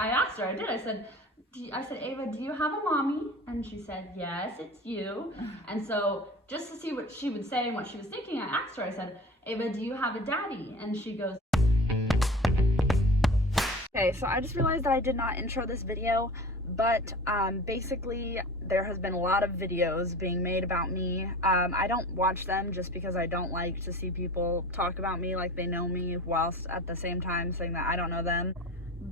I asked her, I said, Ava, do you have a mommy? And she said, yes, it's you. And so just to see what she would say and what she was thinking, I asked her, I said, Ava, do you have a daddy? And she goes, okay, so I just realized that I did not intro this video, but basically there has been a lot of videos being made about me. I don't watch them just because I don't like to see people talk about me like they know me whilst at the same time saying that I don't know them.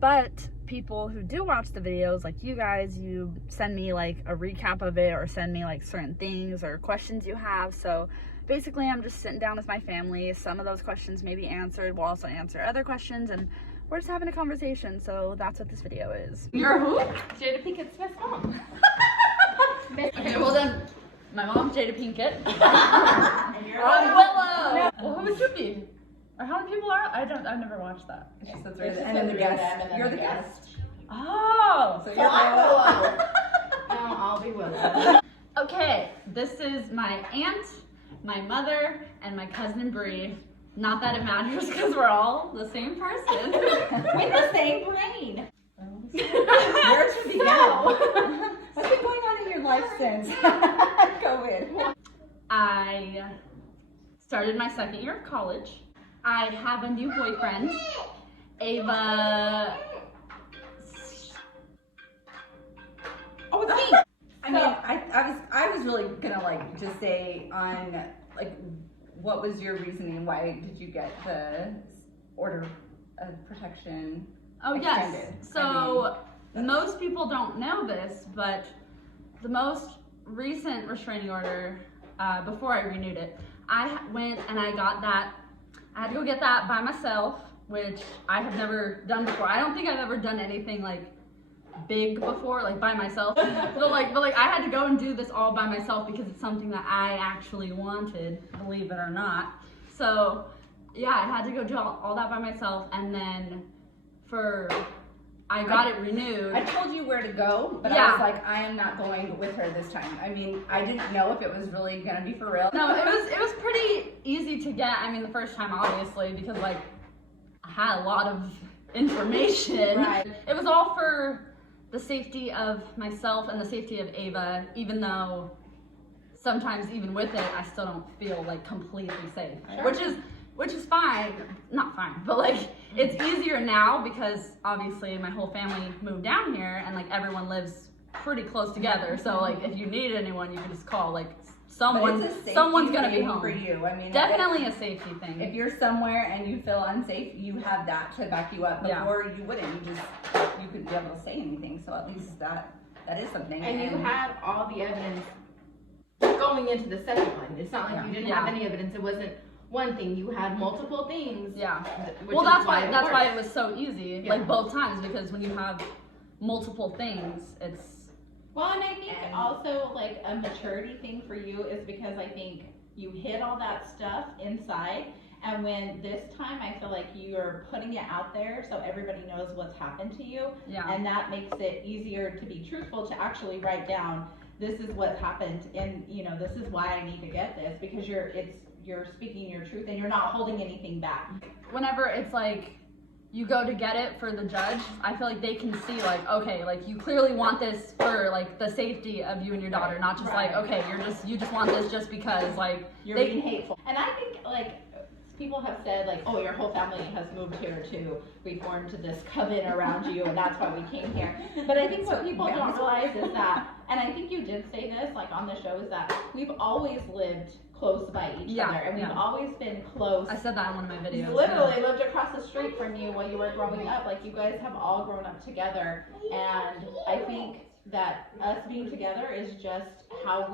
But people who do watch the videos, like you guys, you send me like a recap of it or send me like certain things or questions you have. So basically I'm just sitting down with my family. Some of those questions may be answered. We'll also answer other questions, and we're just having a conversation. So that's what this video is. You're who? Jada Pinkett Smith's mom. Okay, well then, my mom's Jada Pinkett. And you're Willow. No. Well, who would you be? Or how many people are? I've never watched that. And then the guest. You're the guest. Oh. So you're Willow. No, I'll be Willow. Okay, this is my aunt, my mother, and my cousin Bree. Not that it matters because we're all the same person. With the same brain. Where should we go? What's been going on in your life since COVID? I started my second year of college. I have a new boyfriend, Ava. Oh, it's me. I mean, I was really gonna like just say on like, what was your reasoning? Why did you get the order of protection? Oh extended? yes. So most people don't know this, but the most recent restraining order, before I renewed it, I went and I got that. I had to go get that by myself, which I have never done before. I don't think I've ever done anything like big before, like by myself. but like I had to go and do this all by myself because it's something that I actually wanted, believe it or not. So yeah, I had to go do all that by myself, and then I got it renewed. I told you where to go, but Yeah. I was like, I am not going with her this time. I mean, I didn't know if it was really gonna be for real. No, it was pretty easy to get. I mean, the first time obviously, because like I had a lot of information. Right. It was all for the safety of myself and the safety of Ava, even though sometimes even with it, I still don't feel like completely safe. Sure. Which is fine, not fine, but like it's easier now because obviously my whole family moved down here and like everyone lives pretty close together. So like if you need anyone, you can just call. Like someone's gonna be home for you. I mean, definitely a safety thing. If you're somewhere and you feel unsafe, you have that to back you up. Before you wouldn't. You couldn't be able to say anything. So at least that is something. And you had all the evidence going into the second one. It's not like you didn't have Yeah. any evidence. It wasn't one thing. You had multiple things. Yeah. which Well, is that's why works. it was so easy, Yeah. like both times, because when you have multiple things, it's Well, and I think also like a maturity thing for you is because I think you hid all that stuff inside, and when this time I feel like you're putting it out there so everybody knows what's happened to you, yeah. and that makes it easier to be truthful, to actually write down, this is what's happened, and you know, this is why I need to get this, because you're speaking your truth and you're not holding anything back. Whenever it's like you go to get it for the judge, I feel like they can see like, okay, like you clearly want this for like the safety of you and your daughter, not just like, okay, you just want this just because like You're being hateful. And I think like people have said like, oh, your whole family has moved here too. We formed this coven around you and that's why we came here. But I think what people don't realize is that, and I think you did say this like on the show, is that we've always lived close by each other, and we've always been close. I said that in one of my videos. Literally lived across the street from you while you were growing up. Like you guys have all grown up together, and I think that us being together is just how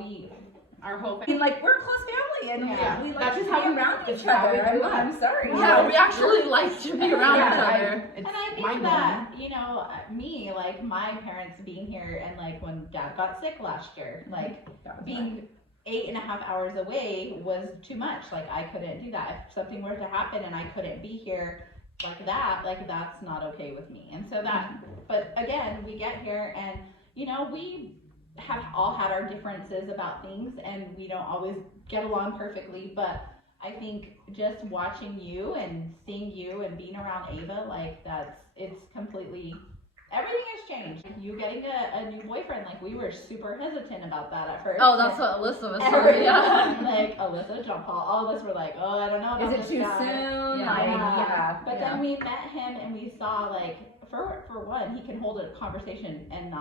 our whole I mean, like, we're a close family, and we like That's to just be how we around it's each how other. we grew up. I'm sorry. Yeah, we actually like to be around each other. It's And I think mind-blowing. that, you know, me, like my parents being here, and like when Dad got sick last year, like being 8.5 hours away was too much. Like I couldn't do that. If something were to happen and I couldn't be here like that, like that's not okay with me. And so that, but again, we get here and, you know, we have all had our differences about things and we don't always get along perfectly, but I think just watching you and seeing you and being around Ava, like it's completely everything has changed. You getting a new boyfriend, like we were super hesitant about that at first. Oh, that's what Alyssa was saying. Everyone, Yeah. like Alyssa, John Paul, all of us were like, oh, I don't know about Is it this too guy. soon? Yeah. Like, Yeah. But yeah. then we met him and we saw like for one, he can hold a conversation and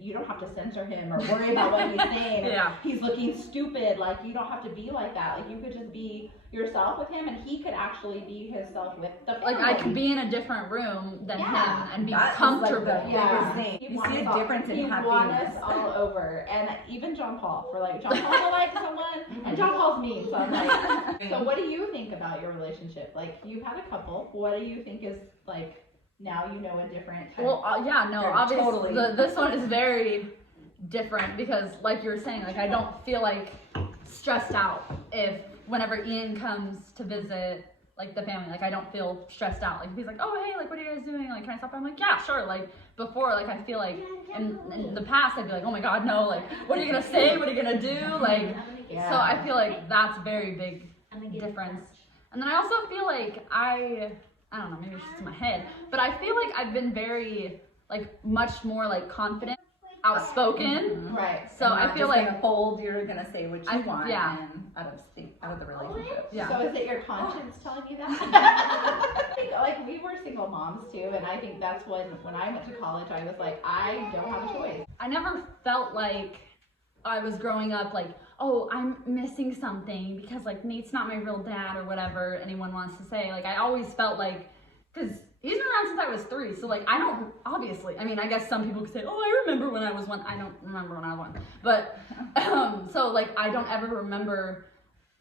you don't have to censor him or worry about what he's saying. Yeah. He's looking stupid. Like you don't have to be like that. Like you could just be yourself with him, and he could actually be himself with the family. Like I could be in a different room than Yeah. him and be That is, comfortable. like, the Yeah. biggest thing. He You won see us a all- difference in he won happiness. us all over, and even John Paul for like John Paul will like someone, and John Paul's mean. So I'm like, so what do you think about your relationship? Like you've had a couple. What do you think is like now you know a different? Type Well, yeah, no, They're obviously totally- this one is very different because, like you were saying, like I don't feel like stressed out if whenever Ian comes to visit like the family, like I don't feel stressed out. Like if he's like, oh hey, like what are you guys doing? Like can I stop by? I'm like, yeah, sure. Like before, like I feel like in the past I'd be like, oh my god, no, like what are you gonna say? What are you gonna do? Like so I feel like that's a very big difference. And then I also feel like I don't know, maybe it's just in my head, but I feel like I've been very, like, much more, like, confident, outspoken. Right. So You're I not feel just like, gonna fold. You're gonna say what you want. yeah. And out of the relationship. yeah. So is it your conscience telling you that? I think, like we were single moms too, and I think that's when I went to college, I was like, I don't have a choice. I never felt like I was growing up, like, oh, I'm missing something because, like, Nate's not my real dad or whatever anyone wants to say. Like, I always felt like, because he's been around since I was 3, so, like, I don't, obviously, I mean, I guess some people could say, oh, I remember when I was 1. I don't remember when I was 1. But, so, like, I don't ever remember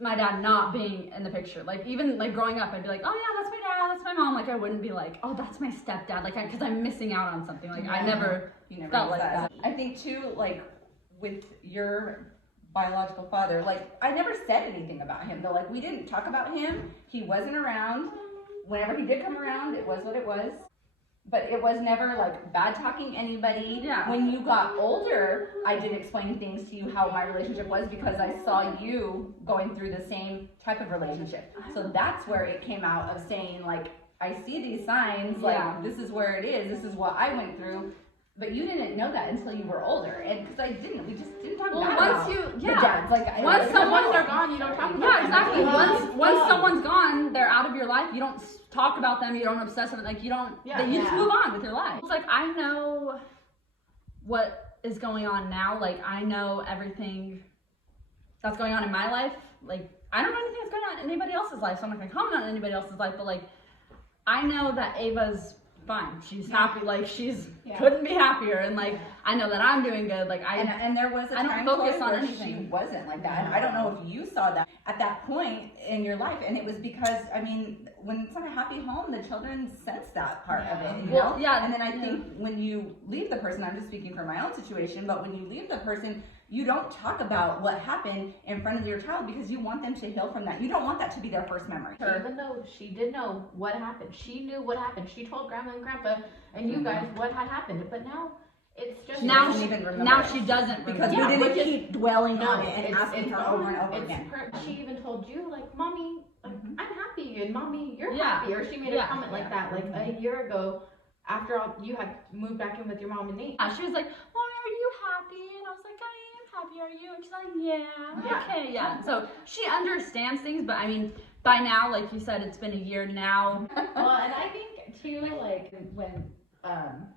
my dad not being in the picture. Like, even, like, growing up, I'd be like, oh, yeah, that's my dad, that's my mom. Like, I wouldn't be like, oh, that's my stepdad. Like, because I'm missing out on something. Like, I never You never felt use like that. I think too, like with your biological father, like I never said anything about him though. Like we didn't talk about him. He wasn't around. Whenever he did come around, it was what it was. But it was never like bad talking anybody. Yeah. When you got older, I did explain things to you how my relationship was because I saw you going through the same type of relationship. So that's where it came out of saying like, I see these signs, like Yeah. this is where it is, this is what I went through. But you didn't know that until you were older, and because I didn't, we just didn't talk Well, bad once about you- the yeah. dads. Like Once I, someone- Once they're gone, you don't talk about Yeah, them. exactly. Yeah. Once someone's gone, they're out of your life. You don't talk about them. You don't obsess on it. Like you don't. Yeah. You just Yeah. move on with your life. It's like I know what is going on now. Like I know everything that's going on in my life. Like I don't know anything that's going on in anybody else's life, so I'm not gonna comment on anybody else's life. But like I know that Ava's fine. She's happy. Like she's couldn't be happier. And like I know that I'm doing good. Like and there was a I don't time focus Chloe, on where anything. she wasn't like that, and I don't know if you saw that at that point in your life, and it was because I mean, when it's not a happy home, the children sense that part of it, you Well, know. yeah, And then I think when you leave the person, I'm just speaking for my own situation, but when you leave the person, you don't talk about what happened in front of your child because you want them to heal from that. You don't want that to be their first memory. Even though she did know what happened, she knew what happened. She told grandma and grandpa and you guys what had happened. But now it's just now doesn't she even remember now it. she doesn't Because remember. we Yeah, didn't which is- keep dwelling on it and it's- asking it's her over and over it's again. She even told you like, mommy, like, I'm happy, and mommy, you're Yeah. happy. Or she made Yeah. a comment like that like a year ago after all, you had moved back in with your mom and Nate. She was like, Mommy, are you happy? And I was like, I am happy, are you? And she's like, yeah, Yeah. okay, yeah. So she understands things, but I mean, by now, like you said, it's been a year now. Well, and I think too, like when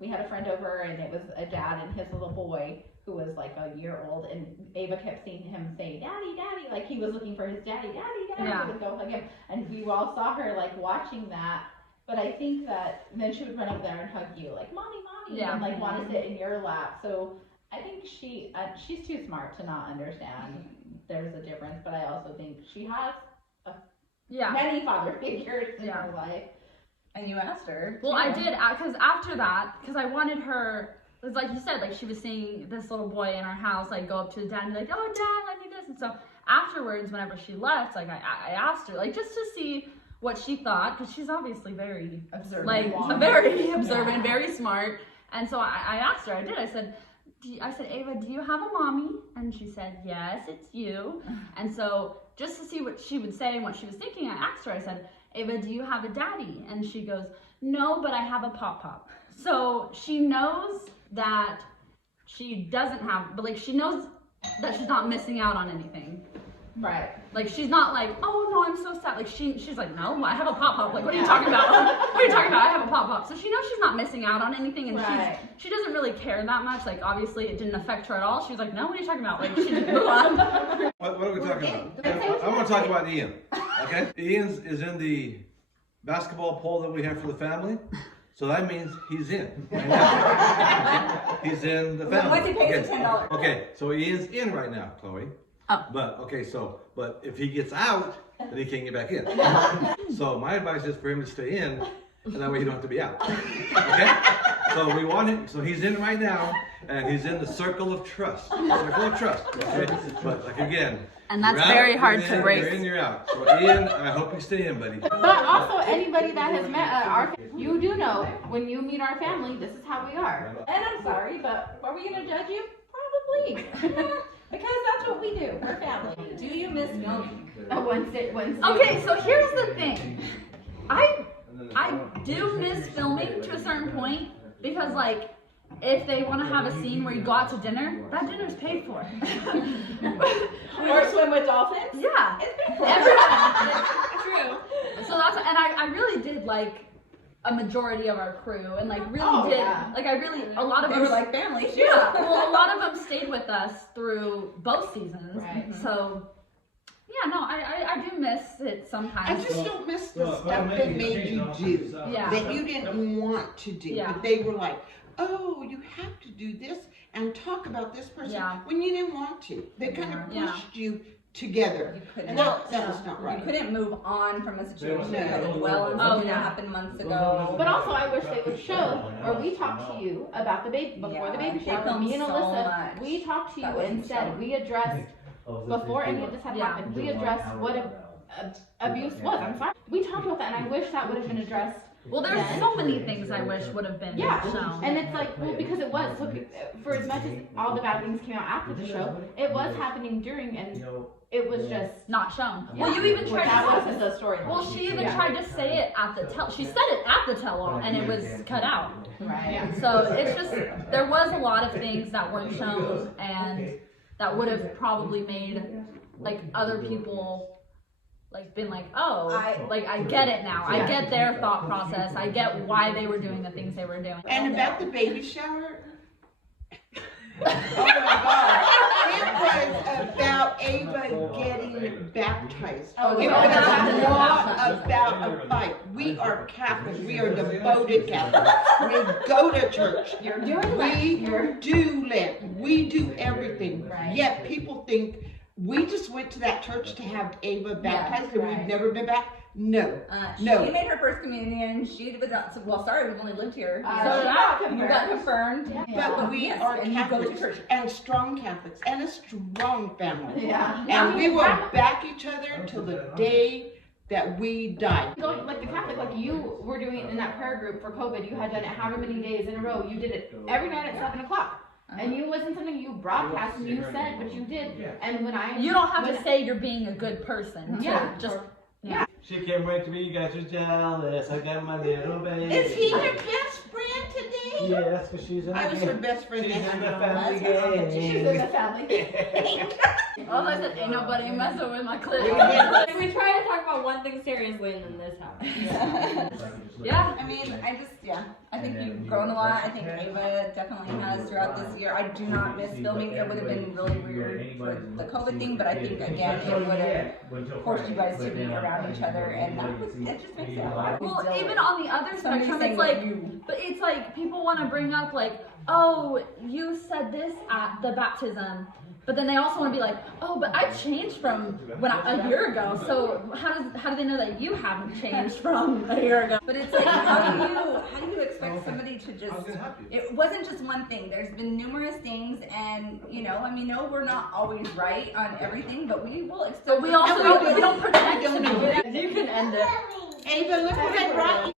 we had a friend over and it was a dad and his little boy who was like a year old, and Ava kept seeing him say, "Daddy, Daddy," like he was looking for his daddy, Daddy, Daddy, Yeah. to go hug him. And you all saw her like watching that. But I think that then she would run up there and hug you, like "Mommy, Mommy," Yeah. and like want to sit in your lap. So I think she's too smart to not understand there's a difference. But I also think she has Yeah. many father figures in Yeah. her life. And you asked her. Well, I did, because after that, because I wanted her, it was like you said, like she was seeing this little boy in our house, like go up to his dad and be like, oh, Dad, I need this. And so afterwards, whenever she left, like I asked her, like just to see what she thought, because she's obviously very, Observant. like, Yeah. very observant, very smart. And so I asked her, I said, Ava, do you have a mommy? And she said, yes, it's you. And so just to see what she would say and what she was thinking, I asked her, I said, Ava, do you have a daddy? And she goes, no, but I have a pop-pop. So she knows that she doesn't have, but like she knows that she's not missing out on anything. Right. Like she's not like, oh no, I'm so sad. Like she's like, no, I have a pop pop. Like what are you talking about? What are you talking about? I have a pop pop. So she knows she's not missing out on anything, and Right. she doesn't really care that much. Like obviously it didn't affect her at all. She was like, no, what are you talking about? Like she just move on. What are we talking about? I want to talk about Ian. Okay, Ian is in the basketball poll that we have for the family. So that means he's in right now. He's in the family. Once he pays Okay. the $10. Okay, so Ian's in right now, Chloe. Oh. But but if he gets out, then he can't get back in. So my advice is for him to stay in, and that way he don't have to be out. Okay? So we want him. So he's in right now, and he's in the circle of trust. Circle of trust. Okay? But like again. And that's you're out, very hard you're to in, break. You're in, you're out. So Ian, I hope you stay in, buddy. But also anybody that has met you do know when you meet our family, this is how we are. And I'm sorry, but are we gonna judge you? Probably. Because that's what we do. We're family. Do you miss filming? Okay, so here's the thing. I do miss filming to a certain point because like if they want to have a scene where you go out to dinner, that dinner's paid for. Or swim with dolphins? Yeah. It's paid for. True. So that's and I really did like a majority of our crew and like really did like I really a lot of They them were like family. yeah well a lot of them stayed with us through both seasons. Right. So yeah, no, I do miss it I sometimes. just don't miss the stuff they made you do, Yeah. that you didn't want to do. Yeah. But they were like, oh, you have to do this and talk about this person Yeah. when you didn't want to. They kind of Yeah. pushed you together. You couldn't. And that was not You right. couldn't move on from a situation. You had to No. dwell on Oh, something yeah. that happened months ago. But also, I wish they would show, or we talked to you about the baby before the baby they shower. filmed Me and so Alyssa, much. we talked to you That and wasn't said shown. we addressed before any of this had Yeah. happened. We addressed what abuse was. I'm sorry. We talked about that, and I wish that would have been addressed. Well, there's so many things I wish would have been Yeah, shown. and it's like, well, because it was. Look, for as much as all the bad things came out after the show, it was happening during, and it was just. Not shown. Well, you even tried That to wasn't the story. well, she even Yeah. tried to say it at the she said it at the tell-all, and it was cut out. Right. Yeah. So it's just there was a lot of things that weren't shown, and that would have probably made like other people like been like, oh, I get it now. I get their thought process. I get why they were doing the things they were doing. And about the baby shower, oh my God, it was about Ava getting baptized. Oh, It yeah. was not about a fight. We are Catholics. We are devoted Catholics. We go to church. You're doing that. We do Lent. We do everything. Right. Yet people think we just went to that church to have Ava baptized and right. we've never been back. No. She made her first communion. She was well. Sorry, we've only lived here. So You got confirmed. But we Yes, are and you go to Catholics church. and strong Catholics and a strong family. Yeah. And we will back each other till the day that we die. Like the Catholic, like you were doing it in that prayer group for COVID. You had done it however many days in a row. You did it every night at 7 o'clock. And you wasn't something you broadcast and you said, but you did. And when I You don't have to say you're being a good person. to Yeah. Just She can't wait to be. You guys are jealous. I got my little baby. Is he your best friend today? Yes, because she's in I was her the best friend. She's in the then. family she's in the gang. family. all I said, ain't nobody messing with my clip. And we try to talk about one thing seriously, and then this happens. Yeah. I mean, I think you've grown a lot. I think Ava definitely has throughout this year. I do not miss filming. It would have been really weird for the COVID thing, but I think again it would have forced you guys to be around each other, and that just makes it a lot. Well, even on the other Somebody spectrum, saying it's like, you. but it's like people want to bring up like, oh, you said this at the baptism, but then they also want to be like, oh, but I changed from a year ago. So how do they know that you haven't changed from a year ago? But it's like, how do you expect somebody to just? It wasn't just one thing. There's been numerous things, and no, we're not always right on everything, but we will expect. But we also we don't pretend to be. You can end it. Ava, look what I brought you.